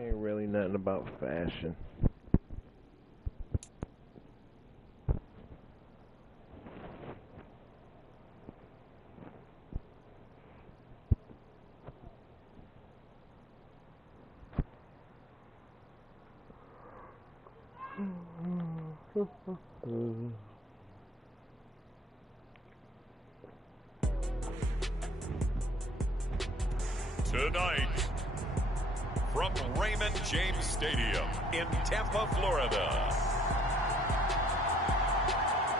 Ain't really nothing about fashion. Tonight, from Raymond James Stadium in Tampa, Florida,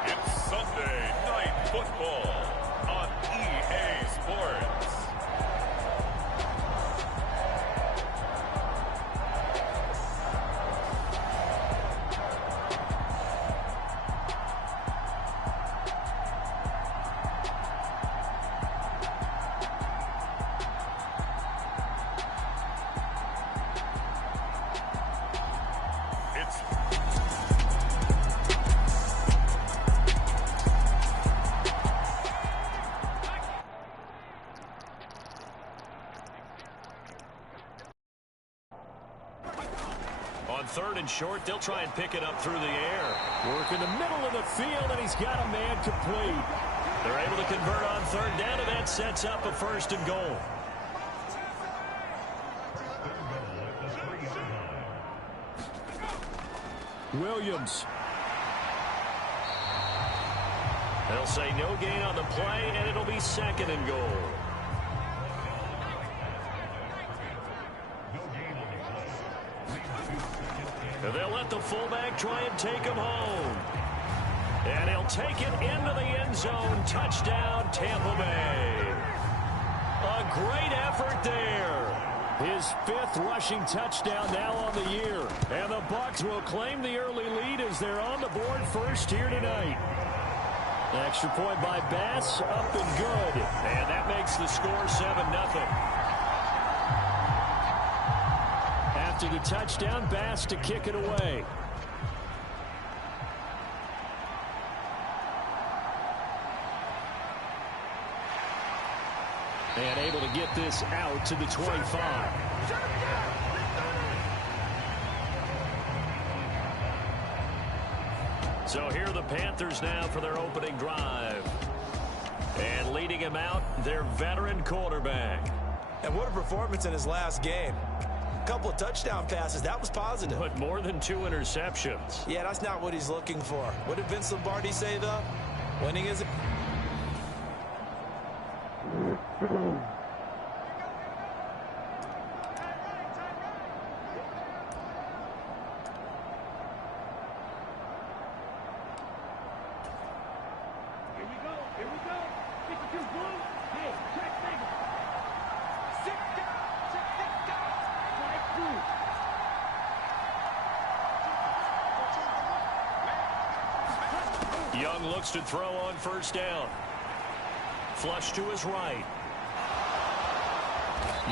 it's Sunday Night Football on EA Sports. On 3rd and short, they'll try and pick it up through the air. Work in the middle of the field, and he's got a man complete. They're able to convert on 3rd down, and that sets up a 1st and goal. Williams. They'll say no gain on the play, and it'll be 2nd and goal. They'll let the fullback try and take him home. And he'll take it into the end zone. Touchdown, Tampa Bay. A great effort there. His 5th rushing touchdown now on the year. And the Bucs will claim the early lead as they're on the board first here tonight. Extra point by Bass, up and good. And that makes the score 7-0. After the touchdown, Bass to kick it away. And able to get this out to the 25. So here are the Panthers now for their opening drive. And leading him out, their veteran quarterback. And what a performance in his last game. A couple of touchdown passes, that was positive. But more than 2 interceptions. Yeah, that's not what he's looking for. What did Vince Lombardi say, though? Winning is... Young looks to throw on 1st down. Flush to his right.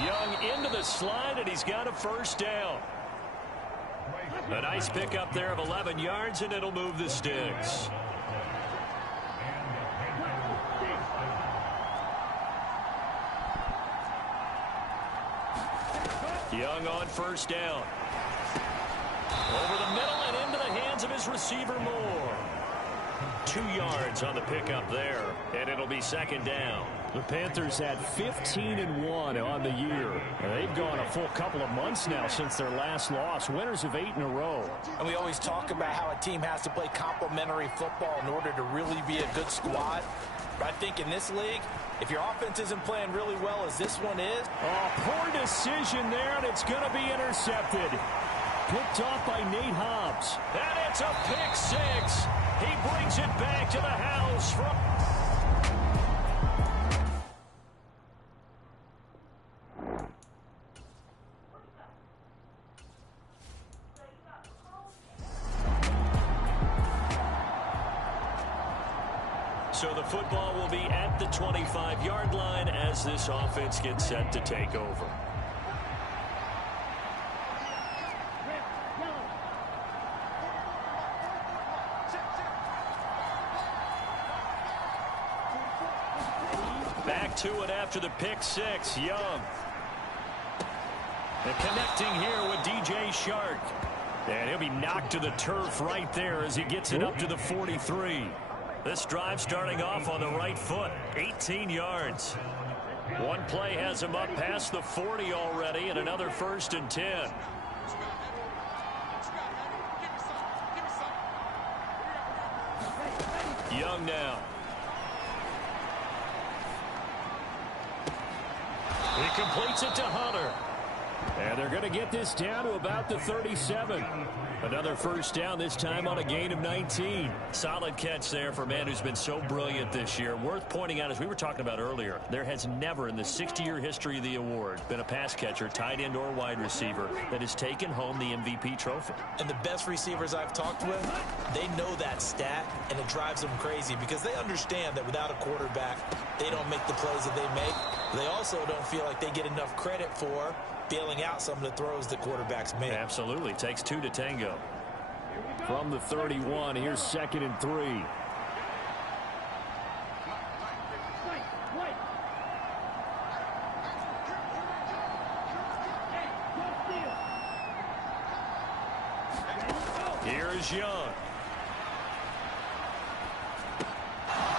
Young into the slide, and he's got a 1st down. A nice pickup there of 11 yards, and it'll move the sticks. Young on 1st down. Over the middle and into the hands of his receiver Moore. 2 yards on the pickup there, and it'll be 2nd down. The Panthers had 15-1 on the year. They've gone a full couple of months now since their last loss. Winners of 8 in a row. And we always talk about how a team has to play complementary football in order to really be a good squad. But I think in this league, if your offense isn't playing really well as this one is... Oh, poor decision there, and it's going to be intercepted. Picked off by Nate Hobbs. And it's a pick 6. He brings it back to the house from... So the football will be at the 25-yard line as this offense gets set to take over. Back to it after the pick 6. Young. And connecting here with DJ Shark. And he'll be knocked to the turf right there as he gets it up to the 43. This drive starting off on the right foot, 18 yards. One play has him up past the 40 already, and another 1st and 10. Young now. He completes it to Hunter. And they're going to get this down to about the 37. Another 1st down, this time on a gain of 19. Solid catch there for a man who's been so brilliant this year. Worth pointing out, as we were talking about earlier, there has never in the 60-year history of the award been a pass catcher, tight end or wide receiver that has taken home the MVP trophy. And the best receivers I've talked with, they know that stat, and it drives them crazy because they understand that without a quarterback, they don't make the plays that they make. They also don't feel like they get enough credit for bailing out some of the throws the quarterbacks make. Absolutely. Takes 2 to tango. From the 31, here's 2nd and 3. Here's Young.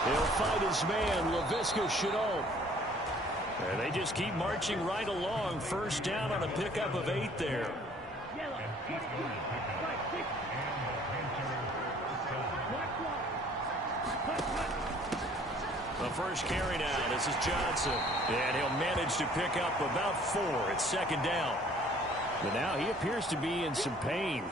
He'll fight his man, Laviska Shenault. And they just keep marching right along. 1st down on a pickup of 8 there. The first carry now. This is Johnson. And he'll manage to pick up about 4. It's 2nd down. But now he appears to be in some pain.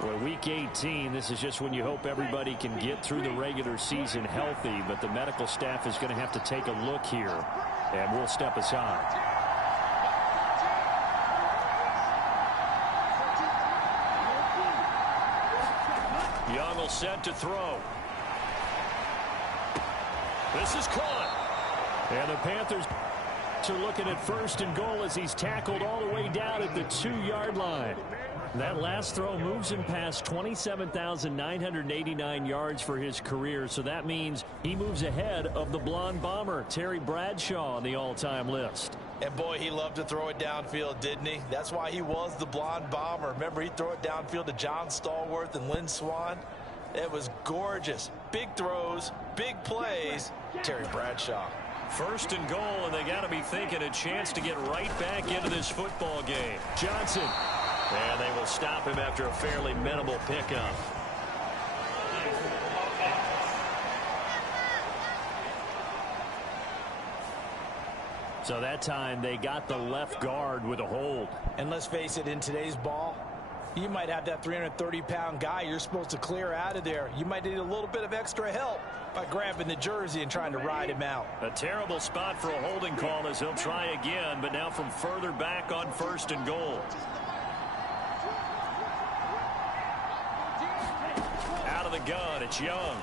Well, week 18, this is just when you hope everybody can get through the regular season healthy. But the medical staff is going to have to take a look here. And we'll step aside. Young will set to throw. This is caught. And the Panthers are looking at 1st and goal as he's tackled all the way down at the 2-yard line. That last throw moves him past 27,989 yards for his career, so that means he moves ahead of the blonde bomber, Terry Bradshaw, on the all-time list. And boy, he loved to throw it downfield, didn't he? That's why he was the blonde bomber. Remember, he'd throw it downfield to John Stallworth and Lynn Swann. It was gorgeous. Big throws, big plays. Terry Bradshaw. 1st and goal, and they got to be thinking a chance to get right back into this football game. Johnson. And they will stop him after a fairly minimal pickup. So that time they got the left guard with a hold. And let's face it, in today's ball, you might have that 330-pound guy you're supposed to clear out of there. You might need a little bit of extra help by grabbing the jersey and trying to ride him out. A terrible spot for a holding call as he'll try again, but now from further back on 1st and goal. Out of the gun, it's Young.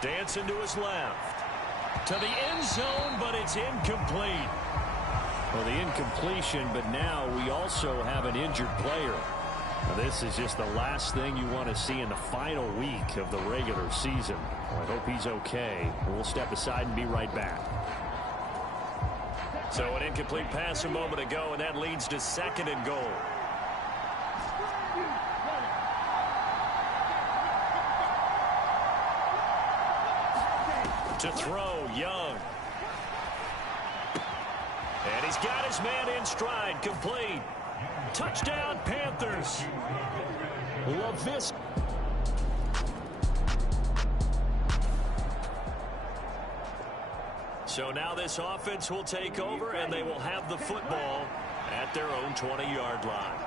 Dancing to his left. To the end zone, but it's incomplete. Well, the incompletion, but now we also have an injured player. Now, this is just the last thing you want to see in the final week of the regular season. Well, I hope he's okay. We'll step aside and be right back. So an incomplete pass a moment ago, and that leads to 2nd and goal. To throw, Young. And he's got his man in stride, complete. Touchdown, Panthers. Laviska. So now this offense will take over, and they will have the football at their own 20-yard line.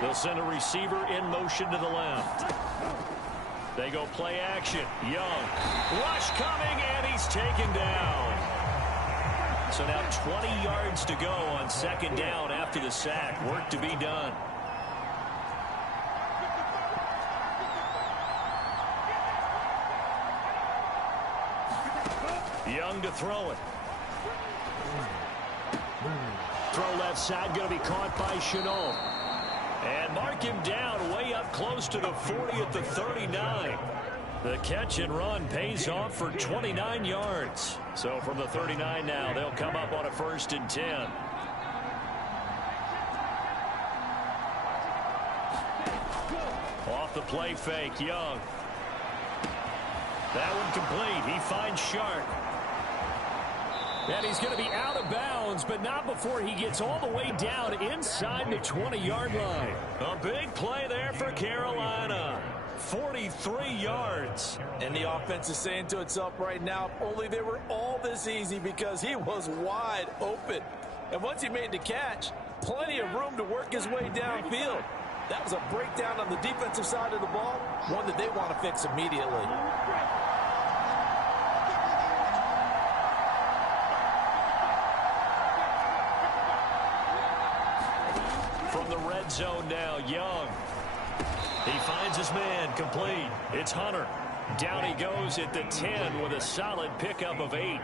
They'll send a receiver in motion to the left. They go play action. Young. Rush coming, and he's taken down. So now 20 yards to go on 2nd down after the sack. Work to be done. Young to throw it. Throw left side, going to be caught by Shenault. And mark him down way up close to the 40 at the 39. The catch and run pays off for 29 yards. So from the 39 now, they'll come up on a 1st and 10. Off the play fake, Young. That one complete. He finds Shark. And he's going to be out of bounds, but not before he gets all the way down inside the 20-yard line. A big play there for Carolina. 43 yards. And the offense is saying to itself right now, only they were all this easy because he was wide open. And once he made the catch, plenty of room to work his way downfield. That was a breakdown on the defensive side of the ball, one that they want to fix immediately. From the red zone now, Young. He finds his man, complete. It's Hunter. Down he goes at the 10 with a solid pickup of 8. I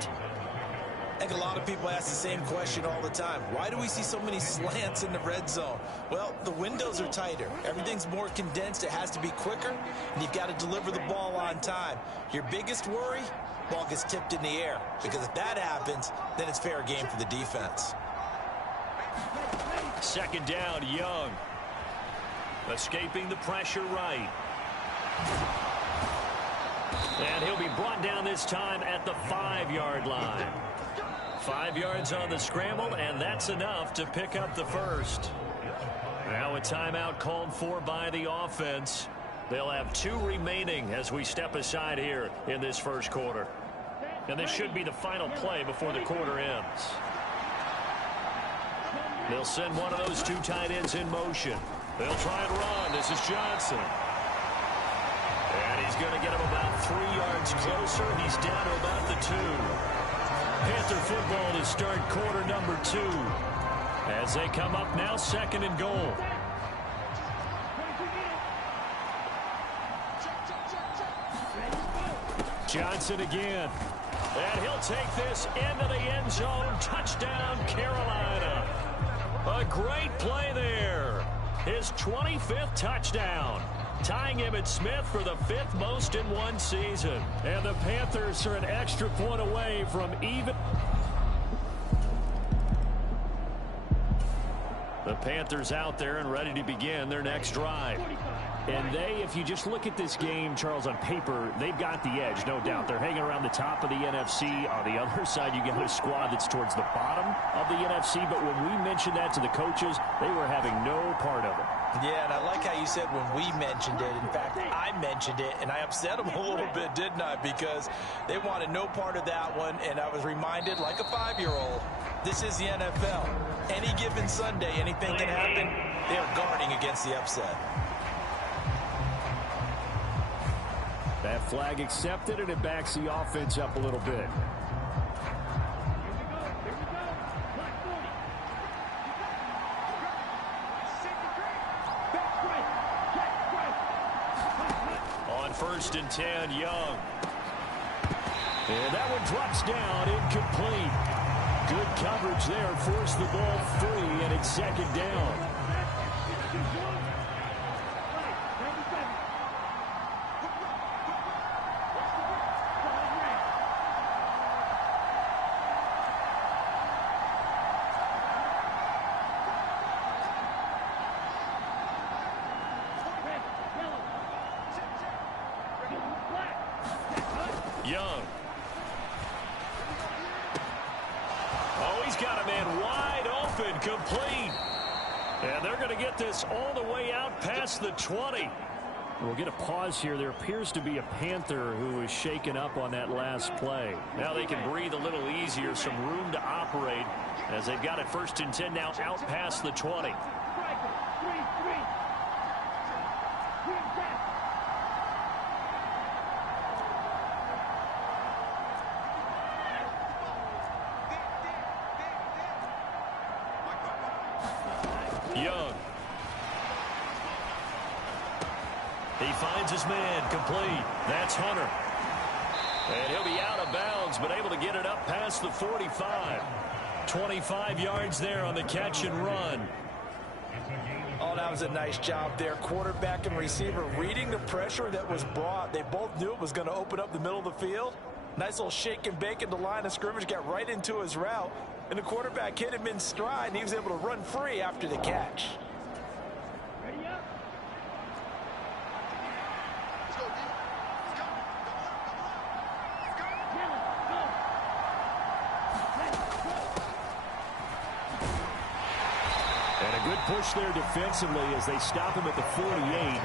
think a lot of people ask the same question all the time. Why do we see so many slants in the red zone? Well, the windows are tighter. Everything's more condensed. It has to be quicker, and you've got to deliver the ball on time. Your biggest worry, ball gets tipped in the air, because if that happens, then it's fair game for the defense. 2nd down, Young. Escaping the pressure right. And he'll be brought down this time at the 5-yard line. 5 yards on the scramble, and that's enough to pick up the first. Now a timeout called for by the offense. They'll have 2 remaining as we step aside here in this first quarter. And this should be the final play before the quarter ends. They'll send one of those 2 tight ends in motion. They'll try and run. This is Johnson. And he's going to get him about 3 yards closer. He's down to about the 2. Panther football to start quarter number 2. As they come up now, 2nd and goal. Johnson again. And he'll take this into the end zone. Touchdown, Carolina. A great play there. His 25th touchdown. Tying Emmitt Smith for the 5th most in one season. And the Panthers are an extra point away from even. The Panthers out there and ready to begin their next drive. And they, if you just look at this game, Charles, on paper, they've got the edge, no doubt. They're hanging around the top of the NFC. On the other side, you got a squad that's towards the bottom of the NFC. But when we mentioned that to the coaches, they were having no part of it. Yeah, and I like how you said when we mentioned it. In fact, I mentioned it, and I upset them a little bit, didn't I? Because they wanted no part of that one, and I was reminded, like a 5-year-old, this is the NFL. Any given Sunday, anything can happen. They are guarding against the upset. That flag accepted, and it backs the offense up a little bit. On 1st and 10, Young. And that one drops down, incomplete. Good coverage there, forced the ball free, and it's 2nd down. Young. Oh, he's got a man wide open, complete. And they're going to get this all the way out past the 20. We'll get a pause here. There appears to be a Panther who is shaken up on that last play. Now they can breathe a little easier, some room to operate as they've got it 1st and 10 now out past the 20. Young. He finds his man, complete. That's Hunter. And he'll be out of bounds, but able to get it up past the 45. 25 yards there on the catch and run. Oh, that was a nice job there. Quarterback and receiver reading the pressure that was brought. They both knew it was going to open up the middle of the field. Nice little shake and bake at the line of scrimmage, got right into his route. And the quarterback hit him in stride, and he was able to run free after the catch. And a good push there defensively as they stop him at the 48.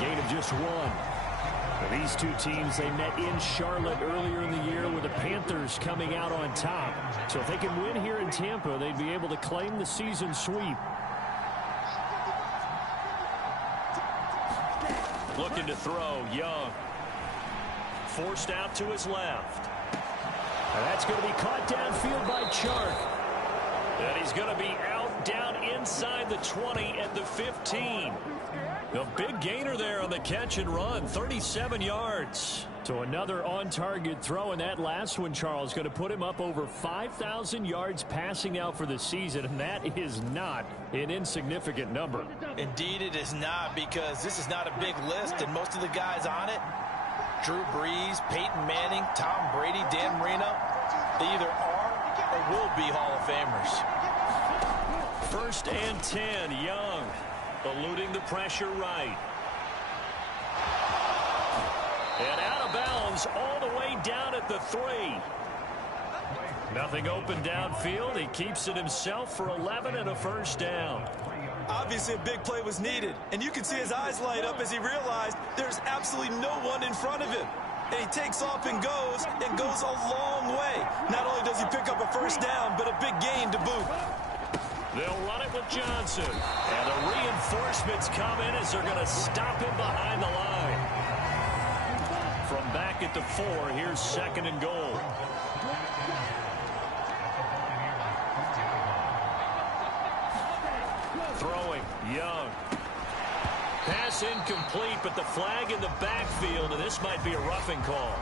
Gain of just 1. Now, these two teams, they met in Charlotte earlier in the year with the Panthers coming out on top. So if they can win here in Tampa, they'd be able to claim the season sweep. Looking to throw, Young. Forced out to his left. And that's going to be caught downfield by Chark. And he's going to be out down inside the 20 at the 15. A big gainer there on the catch and run, 37 yards. So another on-target throw, and that last one, Charles, going to put him up over 5,000 yards passing now for the season, and that is not an insignificant number. Indeed it is not, because this is not a big list, and most of the guys on it, Drew Brees, Peyton Manning, Tom Brady, Dan Marino, they either are or will be Hall of Famers. 1st and 10, Young. Eluding the pressure right. And out of bounds all the way down at the 3. Nothing open downfield. He keeps it himself for 11 and a 1st down. Obviously a big play was needed, and you can see his eyes light up as he realized there's absolutely no one in front of him. And he takes off and goes a long way. Not only does he pick up a 1st down, but a big gain to boot. They'll run it with Johnson. And the reinforcements come in as they're going to stop him behind the line. From back at the 4, here's 2nd and goal. Throwing, Young. Pass incomplete, but the flag in the backfield, and this might be a roughing call.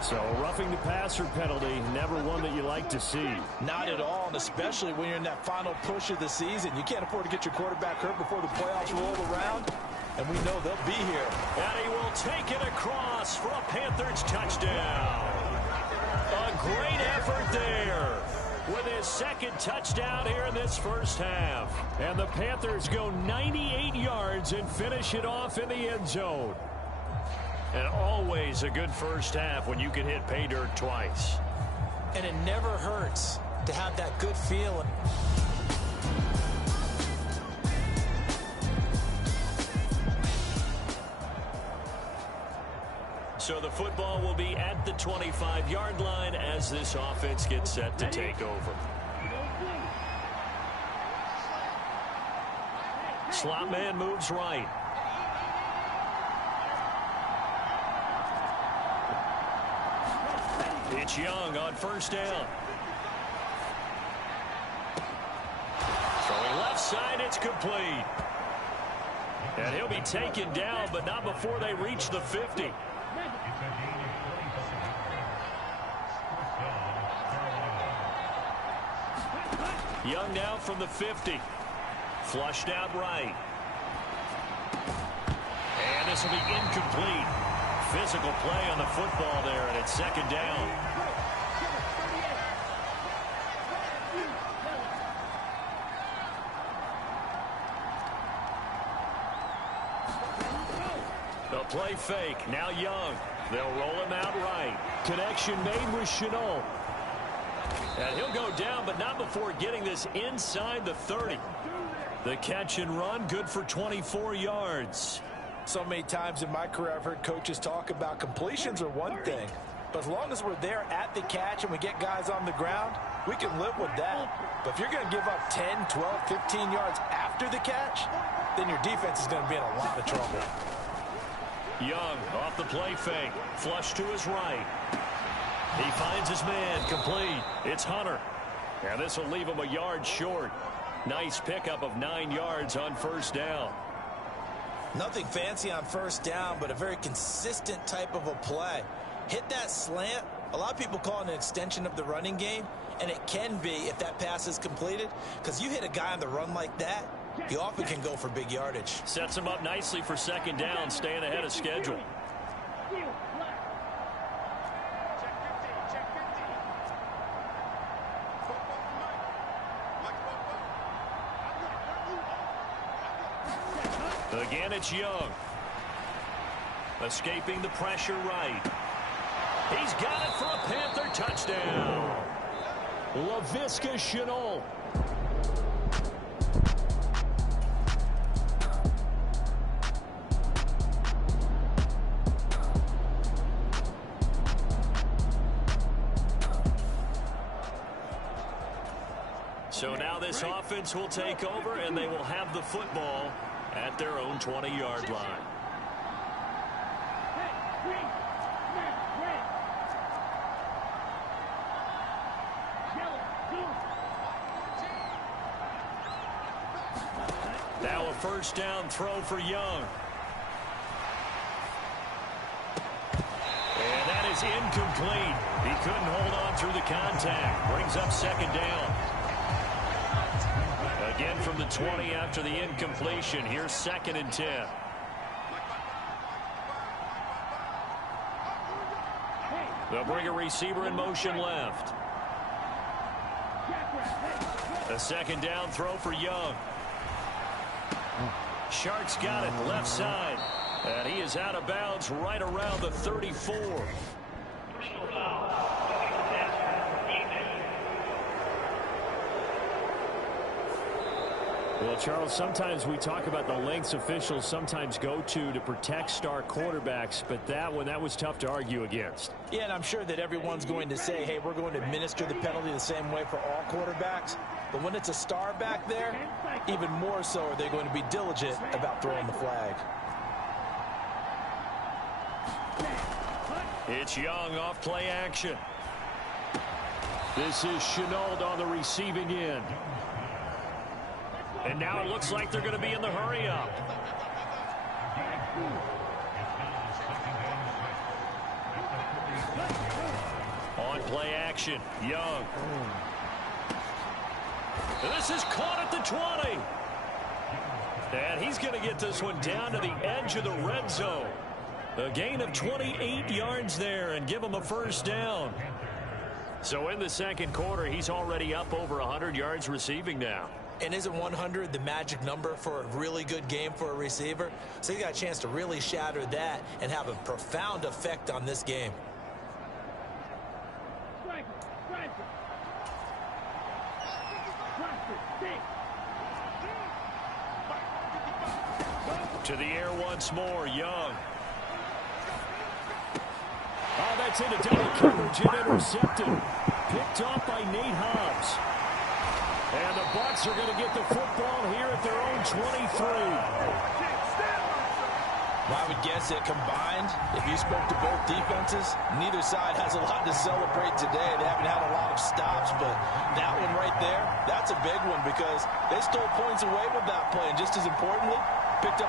So roughing the passer penalty, never one that you like to see. Not at all, and especially when you're in that final push of the season. You can't afford to get your quarterback hurt before the playoffs roll around, and we know they'll be here. And he will take it across for a Panthers touchdown. A great effort there with his 2nd touchdown here in this 1st half. And the Panthers go 98 yards and finish it off in the end zone. And always a good 1st half when you can hit pay dirt twice. And it never hurts to have that good feeling. So the football will be at the 25-yard line as this offense gets set to take over. Slot man moves right. It's Young on 1st down. Throwing left side, it's complete. And he'll be taken down, but not before they reach the 50. Young now from the 50. Flushed out right. And this will be incomplete. Physical play on the football there, and it's 2nd down. The play fake. Now Young. They'll roll him out right. Connection made with Chenault. And he'll go down, but not before getting this inside the 30. The catch and run, good for 24 yards. So many times in my career I've heard coaches talk about completions are one thing, but as long as we're there at the catch and we get guys on the ground, we can live with that. But if you're going to give up 10, 12, 15 yards after the catch, then your defense is going to be in a lot of trouble. Young off the play fake, flush to his right. He finds his man, complete. It's Hunter. And this will leave him a yard short. Nice pickup of 9 yards on 1st down. Nothing fancy on 1st down, but a very consistent type of a play. Hit that slant, A lot of people call it an extension of the running game, and it can be if that pass is completed, because you hit a guy on the run like that, he often can go for big yardage. Sets him up nicely for second down, staying ahead of schedule. Again, it's Young. Escaping the pressure right. He's got it for a Panther touchdown. Laviska Shenault. So now this offense will take over, and they will have the football at their own 20-yard line. Now a first down throw for Young. And that is incomplete. He couldn't hold on through the contact. Brings up second down. Again from the 20 after the incompletion. Here's 2nd and 10. They'll bring a receiver in motion left. A second down throw for Young. Sharks got it left side. And he is out of bounds right around the 34. Well, Charles, sometimes we talk about the lengths officials sometimes go to protect star quarterbacks, but that was tough to argue against. Yeah, and I'm sure that everyone's going to say, hey, we're going to administer the penalty the same way for all quarterbacks. But when it's a star back there, even more so are they going to be diligent about throwing the flag. It's Young off play action. This is Shenault on the receiving end. And now it looks like they're going to be in the hurry-up. On play action, Young. This is caught at the 20. And he's going to get this one down to the edge of the red zone. A gain of 28 yards there and give him a first down. So in the second quarter, he's already up over 100 yards receiving now. And isn't 100 the magic number for a really good game for a receiver? So he got a chance to really shatter that and have a profound effect on this game. To the air once more, Young. Oh, that's into double coverage and intercepted. Picked off by Nate Hobbs. And the Bucs are going to get the football here at their own 23. Well, I would guess that combined, if you spoke to both defenses, neither side has a lot to celebrate today. They haven't had a lot of stops, but that one right there, that's a big one because they stole points away with that play. And just as importantly, picked up...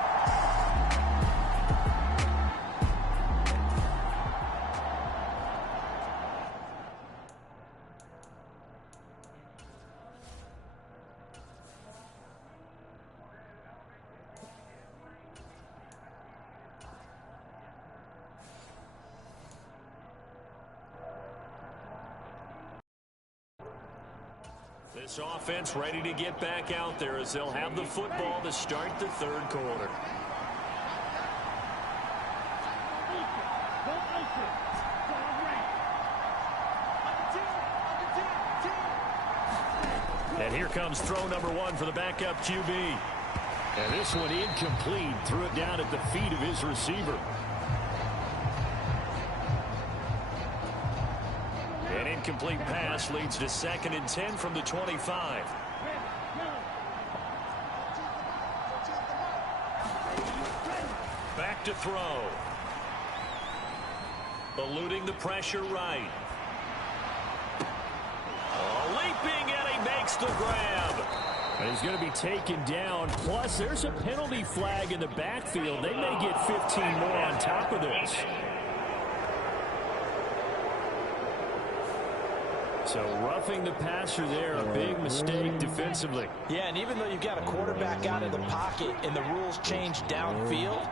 This offense ready to get back out there as they'll have the football to start the third quarter. And here comes throw number one for the backup QB. And this one incomplete. Threw it down at the feet of his receiver. An incomplete pass leads to 2nd and 10 from the 25. Back to throw. Eluding the pressure right. Leaping, and he makes the grab. And he's going to be taken down. Plus, there's a penalty flag in the backfield. They may get 15 more on top of this. So roughing the passer there, a big mistake defensively. Yeah, and even though you've got a quarterback out of the pocket and the rules change downfield,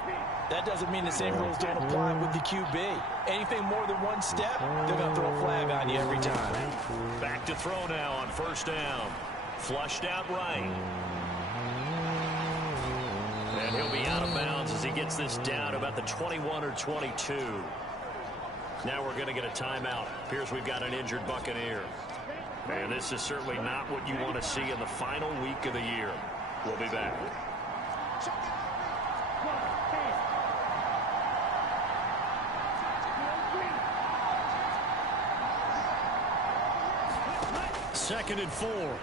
that doesn't mean the same rules don't apply with the QB. Anything more than one step, they're going to throw a flag on you every time. Back to throw now on first down. Flushed out right. And he'll be out of bounds as he gets this down about the 21 or 22. Now we're going to get a timeout. Appears we've got an injured Buccaneer. And this is certainly not what you want to see in the final week of the year. We'll be back. Second and 4.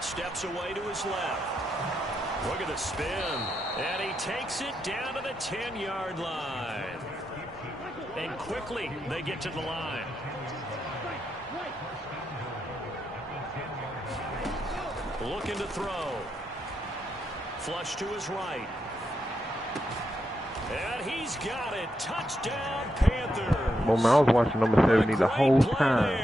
Steps away to his left. Look at the spin. And he takes it down to the 10-yard line. And quickly they get to the line. Looking to throw. Flush to his right. And he's got it. Touchdown, Panthers. Well, man, I was watching number 70 the whole time.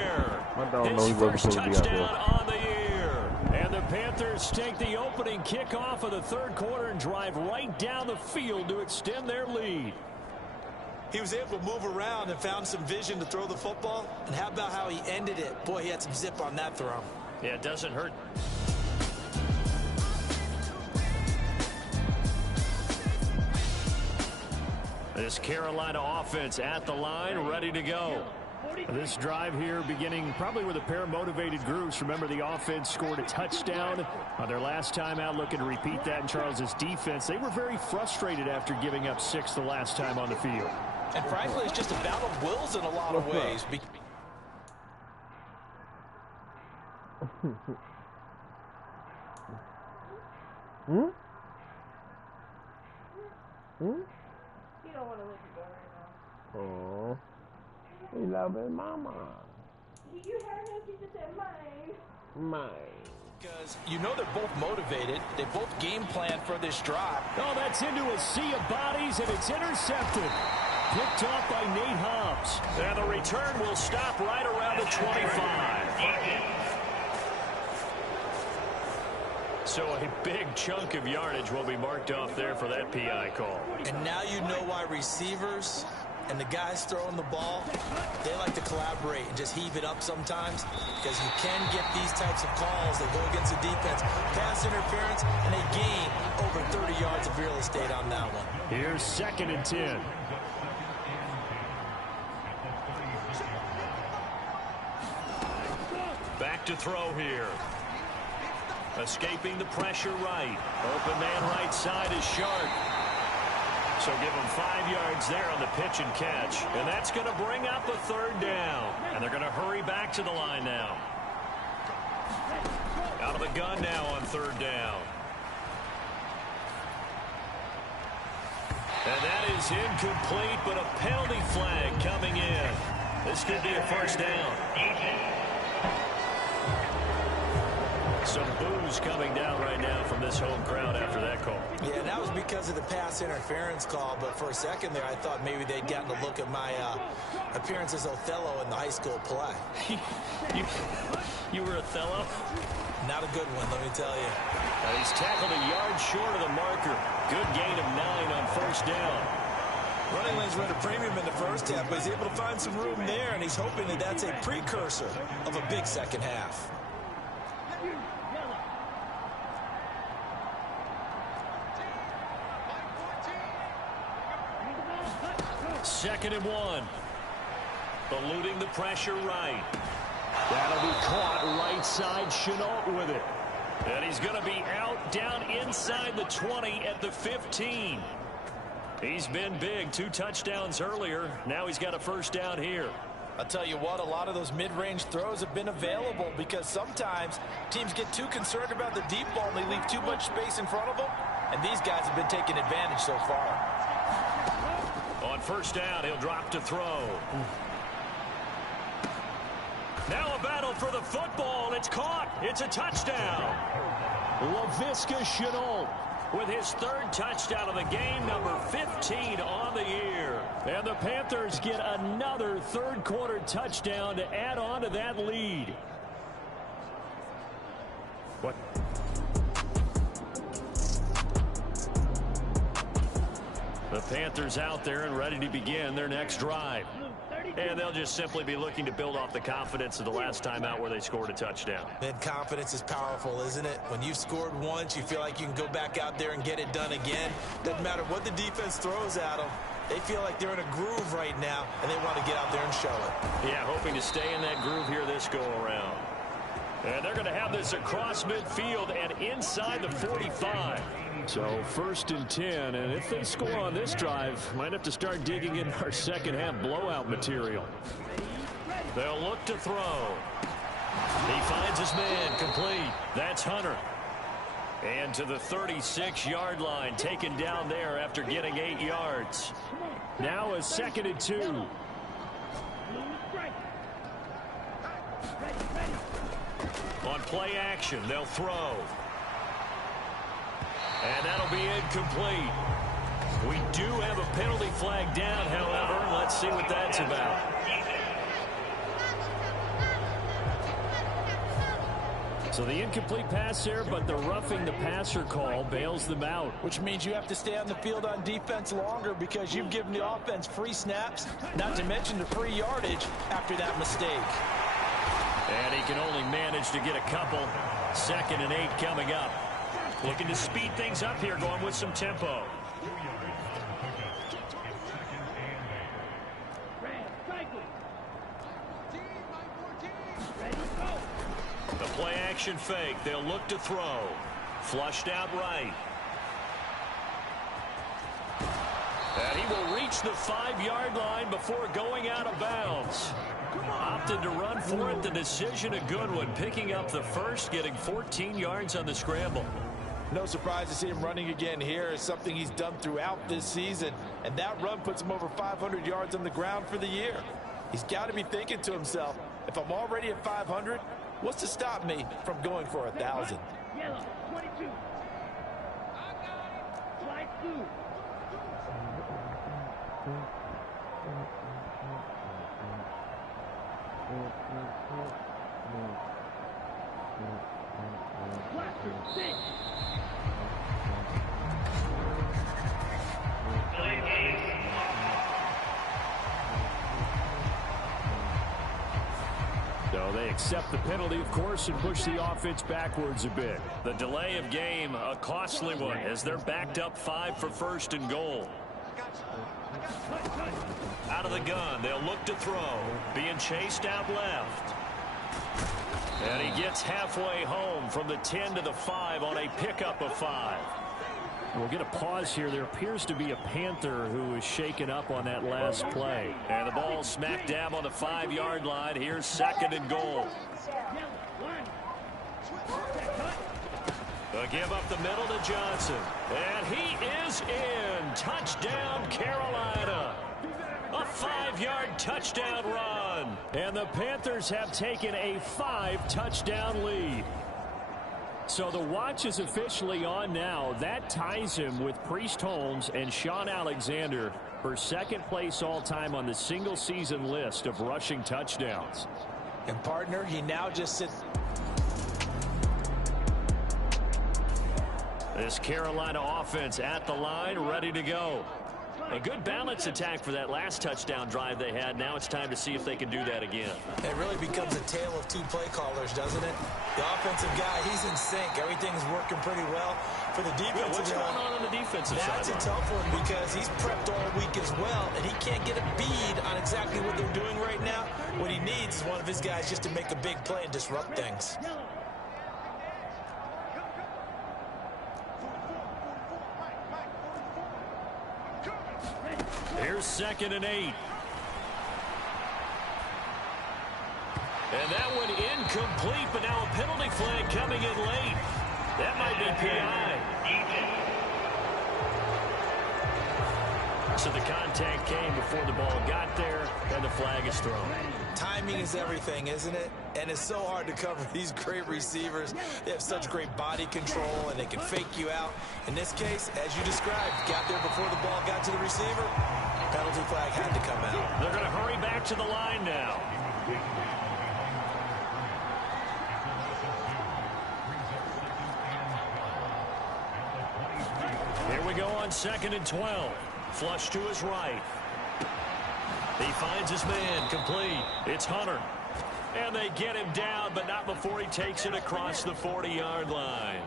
My dog know he wasn't supposed to be out there. On the year. And the Panthers take the opening kickoff of the third quarter and drive right down the field to extend their lead. He was able to move around and found some vision to throw the football. And how about how he ended it? Boy, he had some zip on that throw. Yeah, it doesn't hurt. This Carolina offense at the line, ready to go. This drive here beginning probably with a pair of motivated groups. Remember, the offense scored a touchdown on their last time out, looking to repeat that in Charles's defense. They were very frustrated after giving up 6 the last time on the field. And frankly, it's just a battle of wills in a lot of ways. Hmm? You don't want to let you go right now. Oh, he love his mama. You heard him, she just said mine. Mine. Because you know they're both motivated. They both game plan for this drive. Oh, that's into a sea of bodies, and it's intercepted. Picked off by Nate Hobbs. And the return will stop right around the 25. So a big chunk of yardage will be marked off there for that PI call. And now you know why receivers and the guys throwing the ball, they like to collaborate and just heave it up sometimes, because you can get these types of calls that go against the defense. Pass interference, and they gain over 30 yards of real estate on that one. Here's 2nd and 10. Back to throw here. Escaping the pressure right. Open man right side is Sharp. So give him 5 yards there on the pitch and catch. And that's going to bring up a 3rd down. And they're going to hurry back to the line now. Out of the gun now on 3rd down. And that is incomplete, but a penalty flag coming in. This could be a 1st down. Some boos coming down right now from this home crowd after that call. Yeah, that was because of the pass interference call, but for a second there I thought maybe they'd gotten a look at my appearance as Othello in the high school play. You were Othello? Not a good one, let me tell you. He's tackled a yard short of the marker. Good gain of 9 on 1st down. Running lanes were at a premium in the first half, but he's able to find some room there, and he's hoping that that's a precursor of a big second half. Second and 1. Eluding the pressure right. That'll be caught right side. Chenault with it. And he's going to be out down inside the 20 at the 15. He's been big. 2 touchdowns earlier. Now he's got a 1st down here. I'll tell you what, a lot of those mid-range throws have been available because sometimes teams get too concerned about the deep ball and they leave too much space in front of them. And these guys have been taking advantage so far. On 1st down, he'll drop to throw. Now a battle for the football. It's caught. It's a touchdown. Laviska Chenault with his third touchdown of the game, number 15 on the year. And the Panthers get another third-quarter touchdown to add on to that lead. What? The Panthers out there and ready to begin their next drive. And they'll just simply be looking to build off the confidence of the last time out where they scored a touchdown. And confidence is powerful, isn't it? When you've scored once, you feel like you can go back out there and get it done again. Doesn't matter what the defense throws at them. They feel like they're in a groove right now, and they want to get out there and show it. Yeah, hoping to stay in that groove here this go-around. And they're going to have this across midfield and inside the 45. So 1st and 10, and if they score on this drive, might have to start digging in our second half blowout material. They'll look to throw. He finds his man complete. That's Hunter. And to the 36-yard line, taken down there after getting 8 yards. Now a 2nd and 2. On play action, they'll throw. And that'll be incomplete. We do have a penalty flag down, however. Let's see what that's about. So the incomplete pass there, but the roughing the passer call bails them out. Which means you have to stay on the field on defense longer because you've given the offense free snaps, not to mention the free yardage after that mistake. And he can only manage to get a couple. 2nd and 8 coming up. Looking to speed things up here, going with some tempo. The play action fake. They'll look to throw. Flushed out right. And he will reach the 5-yard line before going out of bounds. Opted to run for it. The decision a good one. Picking up the first, getting 14 yards on the scramble. No surprise to see him running again here. It's something he's done throughout this season. And that run puts him over 500 yards on the ground for the year. He's got to be thinking to himself, if I'm already at 500, what's to stop me from going for 1,000? Yellow, 22. Slide 2. Blaster 6. So they accept the penalty, of course, and push the offense backwards a bit. The delay of game, a costly one, as they're backed up 5 for 1st and goal. Out of the gun, they'll look to throw. Being chased out left. And he gets halfway home from the 10 to the 5 on a pickup of 5. We'll get a pause here. There appears to be a Panther who is shaken up on that last play. And the ball smack dab on the 5-yard line. Here's 2nd and goal. They'll give up the middle to Johnson. And he is in. Touchdown, Carolina. A 5-yard touchdown run. And the Panthers have taken a 5-touchdown lead. So the watch is officially on now. That ties him with Priest Holmes and Sean Alexander for 2nd place all-time on the single-season list of rushing touchdowns. And partner, he now just sits. This Carolina offense at the line, ready to go. A good balance attack for that last touchdown drive they had. Now it's time to see if they can do that again. It really becomes a tale of 2 play callers, doesn't it? The offensive guy, he's in sync. Everything's working pretty well. For the defensive what's going on the defensive side? That's a tough one because he's prepped all week as well, and he can't get a bead on exactly what they're doing right now. What he needs is one of his guys just to make a big play and disrupt things. Here's 2nd and 8. And that one incomplete, but now a penalty flag coming in late. That might be PI. So the contact came before the ball got there. And the flag is thrown. Timing is everything, isn't it? And it's so hard to cover these great receivers. They have such great body control, and they can fake you out. In this case, as you described, got there before the ball got to the receiver. Penalty flag had to come out. They're going to hurry back to the line now. Here we go on 2nd and 12. Flush to his right. He finds his man, complete. It's Hunter. And they get him down, but not before he takes it across the 40-yard line.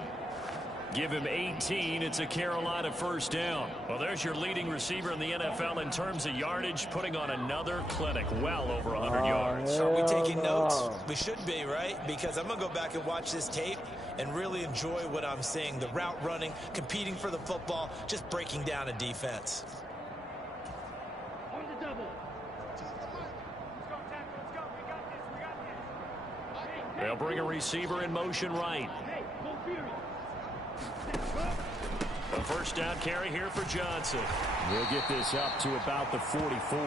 Give him 18. It's a Carolina first down. Well, there's your leading receiver in the NFL in terms of yardage, putting on another clinic, well over 100 yards. Are we taking notes? We should be, right? Because I'm going to go back and watch this tape and really enjoy what I'm seeing. The route running, competing for the football, just breaking down a defense. They'll bring a receiver in motion right. A first down carry here for Johnson. We'll get this up to about the 44.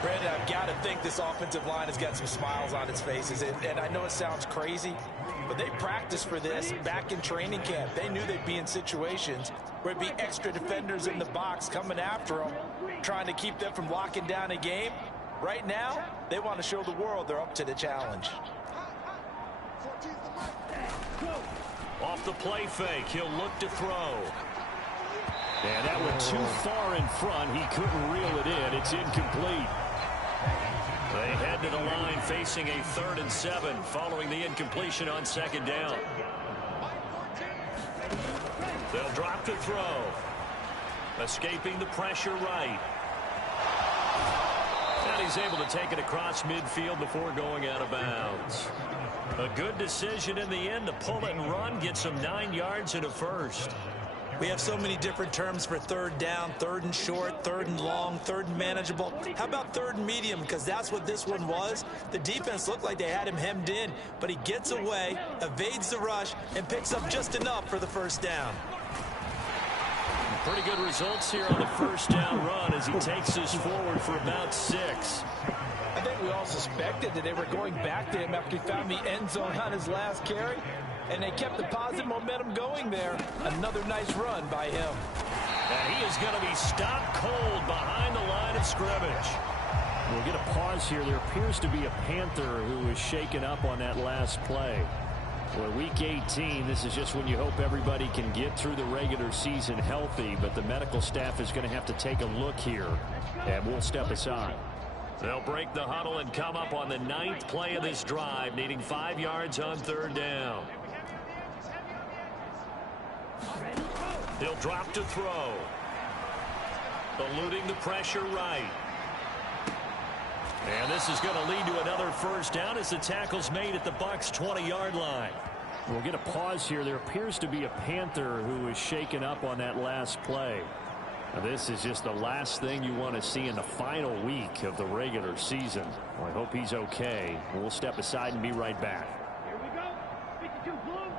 Brandon, I've got to think this offensive line has got some smiles on its faces. And I know it sounds crazy, but they practiced for this back in training camp. They knew they'd be in situations where it'd be extra defenders in the box coming after them, trying to keep them from locking down a game. Right now, they want to show the world they're up to the challenge. Off the play fake, he'll look to throw. And that went too far in front. He couldn't reel it in. It's incomplete. They head to the line facing a 3rd and 7 following the incompletion on 2nd down. They'll drop to throw. Escaping the pressure right. And he's able to take it across midfield before going out of bounds. A good decision in the end to pull it and run, get some 9 yards and a first. We have so many different terms for 3rd down, 3rd and short, 3rd and long, 3rd and manageable. How about 3rd and medium? Because that's what this one was. The defense looked like they had him hemmed in, but he gets away, evades the rush, and picks up just enough for the first down. Pretty good results here on the first down run as he takes us forward for about 6. I think we all suspected that they were going back to him after he found the end zone on his last carry, and they kept the positive momentum going there. Another nice run by him. And he is going to be stopped cold behind the line of scrimmage. We'll get a pause here. There appears to be a Panther who was shaken up on that last play. Well, week 18, this is just when you hope everybody can get through the regular season healthy, but the medical staff is going to have to take a look here, and we'll step aside. They'll break the huddle and come up on the 9th play of this drive, needing 5 yards on 3rd down. He'll drop to throw. Eluding the pressure right. And this is going to lead to another first down as the tackle's made at the Bucs 20-yard line. We'll get a pause here. There appears to be a Panther who was shaken up on that last play. Now, this is just the last thing you want to see in the final week of the regular season. Well, I hope he's okay. We'll step aside and be right back. Here we go. 52 blue.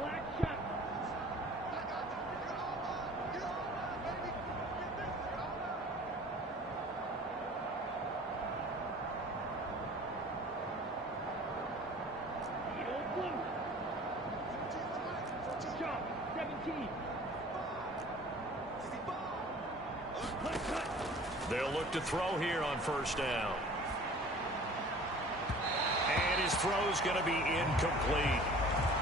Black shot. Blue. Jump. 17. They'll look to throw here on first down. And his throw's going to be incomplete.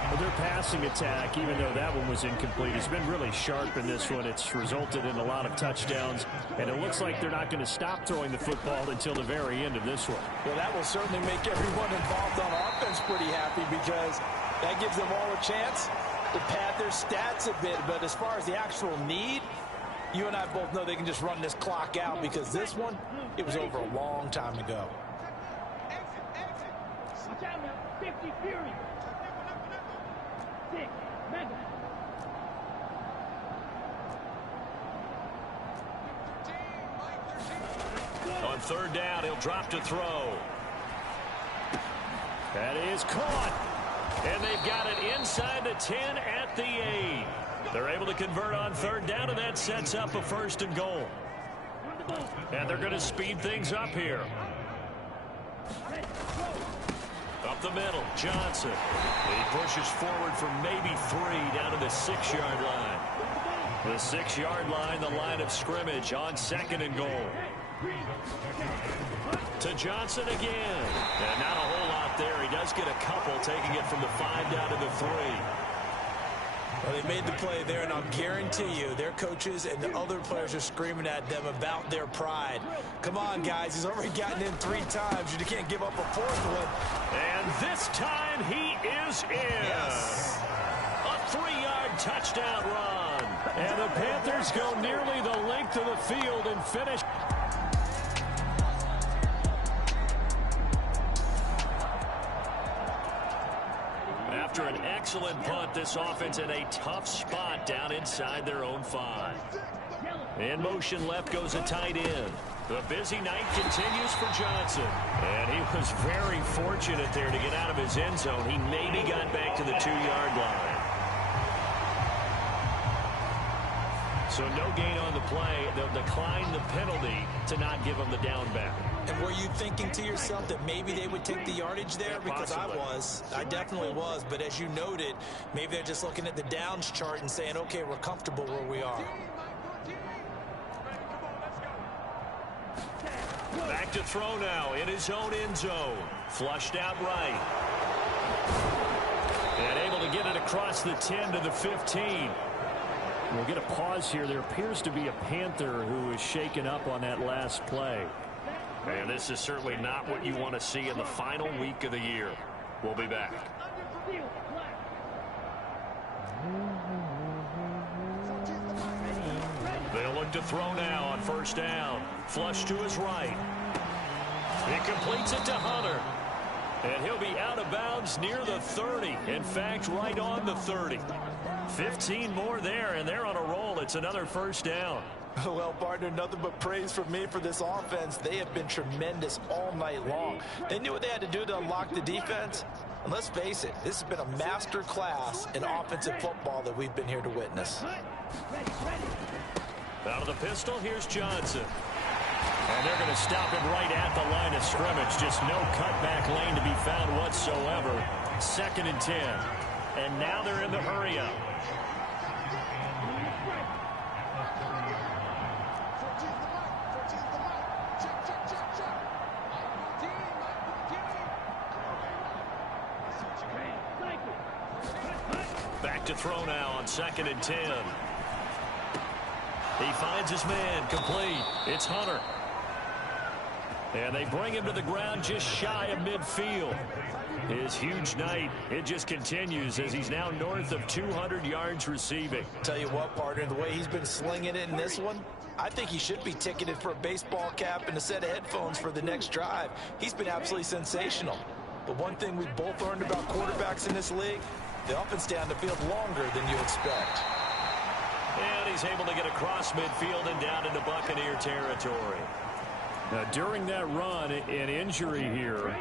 Well, their passing attack, even though that one was incomplete, has been really sharp in this one. It's resulted in a lot of touchdowns, and it looks like they're not going to stop throwing the football until the very end of this one. Well, that will certainly make everyone involved on offense pretty happy, because that gives them all a chance to pad their stats a bit. But as far as the actual need, you and I both know they can just run this clock out, because this one, it was over a long time ago. Watch out now. 50 Fury. 6. Mega. On 3rd down, he'll drop to throw. That is caught. And they've got it inside the 10 at the 8. They're able to convert on 3rd down, and that sets up a 1st and goal. And they're going to speed things up here. Up the middle, Johnson. He pushes forward for maybe 3 down to the 6-yard line. The 6-yard line, the line of scrimmage on 2nd and goal. To Johnson again. And not a whole lot there. He does get a couple, taking it from the 5 down to the 3. Well, they made the play there, and I'll guarantee you their coaches and the other players are screaming at them about their pride. Come on, guys. He's already gotten in 3 times. You can't give up a 4th one. And this time he is in. Yes. A 3-yard touchdown run. And the Panthers go nearly the length of the field and finish. After an excellent punt, this offense in a tough spot down inside their own 5. In motion left goes a tight end. The busy night continues for Johnson. And he was very fortunate there to get out of his end zone. He maybe got back to the 2-yard line. So no gain on the play. They'll decline the penalty to not give him the down back. And were you thinking to yourself that maybe they would take the yardage there? Because I definitely was. But as you noted, maybe they're just looking at the downs chart and saying, okay, we're comfortable where we are. Back to throw now in his own end zone. Flushed out right. And able to get it across the 10 to the 15. We'll get a pause here. There appears to be a Panther who is shaken up on that last play. And this is certainly not what you want to see in the final week of the year. We'll be back. They'll look to throw now on 1st down. Flush to his right. He completes it to Hunter. And he'll be out of bounds near the 30. In fact, right on the 30. 15 more there, and they're on a roll. It's another 1st down. Well, partner, nothing but praise from me for this offense. They have been tremendous all night long. They knew what they had to do to unlock the defense. And let's face it, this has been a master class in offensive football that we've been here to witness. Out of the pistol, here's Johnson. And they're going to stop him right at the line of scrimmage. Just no cutback lane to be found whatsoever. 2nd and 10. And now they're in the hurry-up. Back to throw now on 2nd and 10. He finds his man, complete. It's Hunter. And they bring him to the ground just shy of midfield. His huge night, it just continues as he's now north of 200 yards receiving. Tell you what, partner, the way he's been slinging it in this one, I think he should be ticketed for a baseball cap and a set of headphones for the next drive. He's been absolutely sensational. But one thing we both learned about quarterbacks in this league, they often stay on the field longer than you expect. And he's able to get across midfield and down into Buccaneer territory. Now, during that run, an injury here.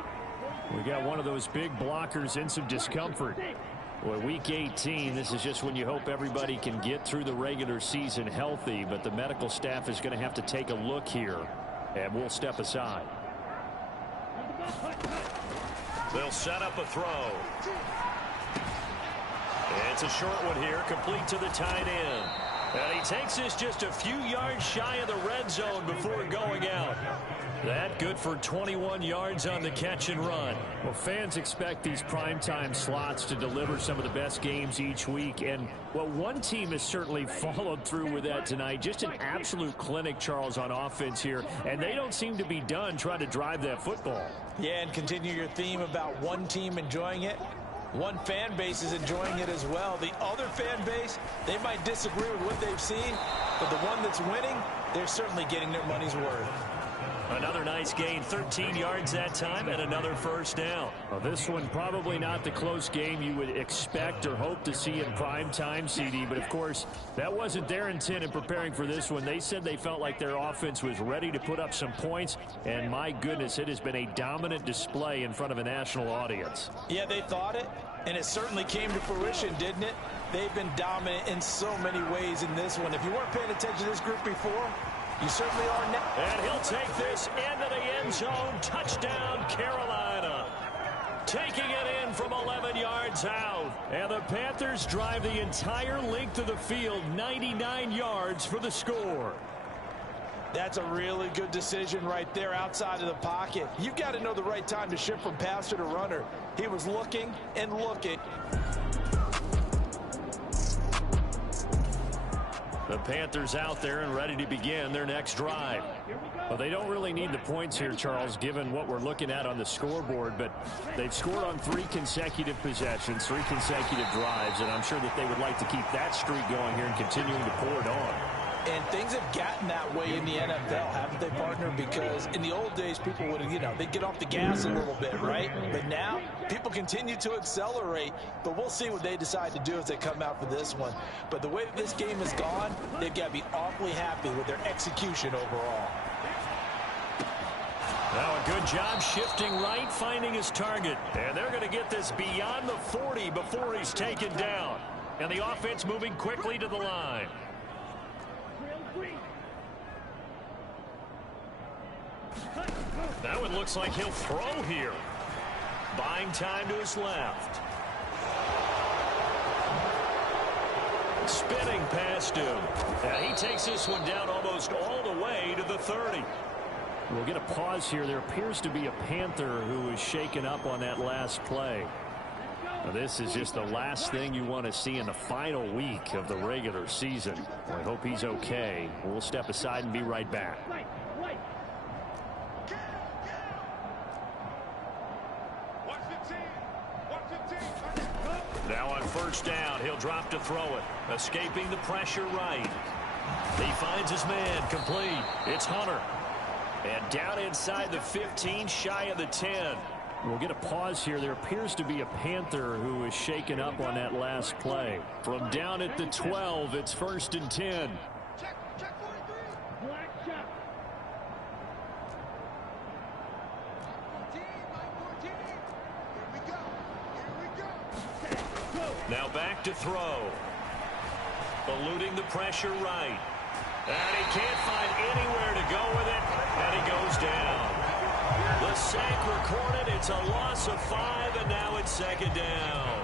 We got one of those big blockers in some discomfort. Well, week 18, this is just when you hope everybody can get through the regular season healthy, but the medical staff is going to have to take a look here, and we'll step aside. They'll set up a throw. It's a short one here, complete to the tight end. And he takes this just a few yards shy of the red zone before going out. That good for 21 yards on the catch and run. Well, fans expect these primetime slots to deliver some of the best games each week. And, well, one team has certainly followed through with that tonight. Just an absolute clinic, Charles, on offense here. And they don't seem to be done trying to drive that football. Yeah, and continue your theme about one team enjoying it. One fan base is enjoying it as well. The other fan base, they might disagree with what they've seen, but the one that's winning, they're certainly getting their money's worth. Another nice gain, 13 yards that time, and another 1st down. Well, this one probably not the close game you would expect or hope to see in prime time, CD, but of course, that wasn't their intent in preparing for this one. They said they felt like their offense was ready to put up some points, and my goodness, it has been a dominant display in front of a national audience. Yeah, they thought it, and it certainly came to fruition, didn't it? They've been dominant in so many ways in this one. If you weren't paying attention to this group before, You certainly are now. And he'll take this into the end zone. Touchdown, Carolina. Taking it in from 11 yards out. And the Panthers drive the entire length of the field, 99 yards for the score. That's a really good decision right there outside of the pocket. You've got to know the right time to shift from passer to runner. He was looking and looking. The Panthers out there and ready to begin their next drive. Well, they don't really need the points here, Charles, given what we're looking at on the scoreboard, but they've scored on 3 consecutive possessions, 3 consecutive drives, and I'm sure that they would like to keep that streak going here and continuing to pour it on. And things have gotten that way in the NFL, haven't they, partner? Because in the old days, people would, they'd get off the gas a little bit, right? But now, people continue to accelerate. But we'll see what they decide to do as they come out for this one. But the way that this game has gone, they've got to be awfully happy with their execution overall. Now a good job shifting right, finding his target. And they're going to get this beyond the 40 before he's taken down. And the offense moving quickly to the line. That one looks like he'll throw here. Buying time to his left. Spinning past him. And he takes this one down almost all the way to the 30. We'll get a pause here. There appears to be a Panther who was shaken up on that last play. Now, this is just the last thing you want to see in the final week of the regular season. I hope he's okay. We'll step aside and be right back. Now on first down, he'll drop to throw it. Escaping the pressure right. He finds his man complete. It's Hunter. And down inside the 15, shy of the 10. We'll get a pause here. There appears to be a Panther who was shaken up on that last play. From down at the 12, it's 1st and 10. Now back to throw. Eluding the pressure right. And he can't find anywhere to go with it. And he goes down. The sack recorded. It's a loss of 5, and now it's 2nd down.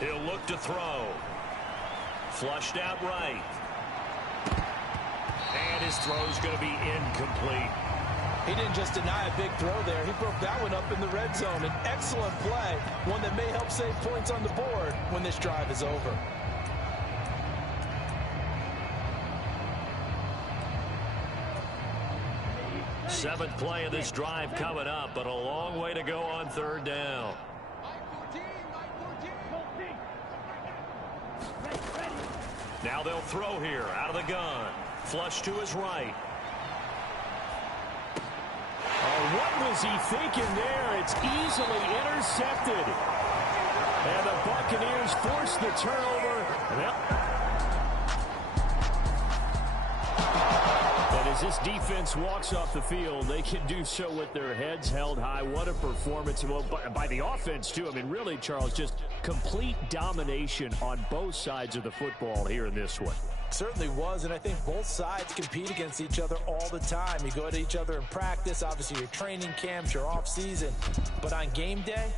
He'll look to throw. Flushed out right. And his throw's going to be incomplete. He didn't just deny a big throw there. He broke that one up in the red zone. An excellent play, one that may help save points on the board when this drive is over. Seventh play of this drive coming up, but a long way to go on 3rd down. Now they'll throw here out of the gun. Flush to his right. Oh, what was he thinking there? It's easily intercepted. And the Buccaneers force the turnover. And as this defense walks off the field, they can do so with their heads held high. What a performance. Well, by the offense, too. I mean, really, Charles, just complete domination on both sides of the football here in this one. Certainly was, and I think both sides compete against each other all the time. You go at each other in practice, obviously your training camps, your off season, but on game day,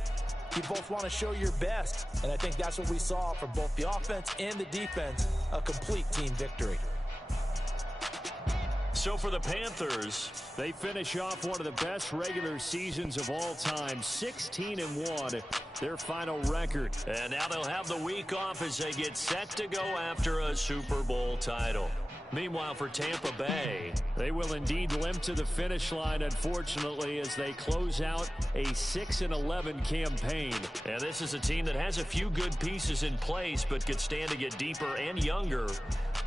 you both want to show your best, and I think that's what we saw from both the offense and the defense, a complete team victory. So for the Panthers, they finish off one of the best regular seasons of all time, 16-1, their final record. And now they'll have the week off as they get set to go after a Super Bowl title. Meanwhile, for Tampa Bay, they will indeed limp to the finish line, unfortunately, as they close out a 6-11 campaign. And this is a team that has a few good pieces in place, but could stand to get deeper and younger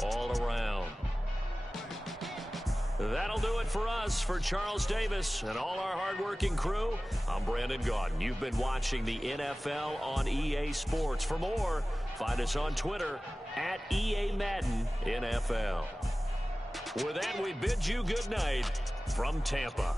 all around. That'll do it for us. For Charles Davis and all our hardworking crew, I'm Brandon Gaudin. You've been watching the NFL on EA Sports. For more, find us on Twitter at EA Madden NFL. With that, we bid you good night from Tampa.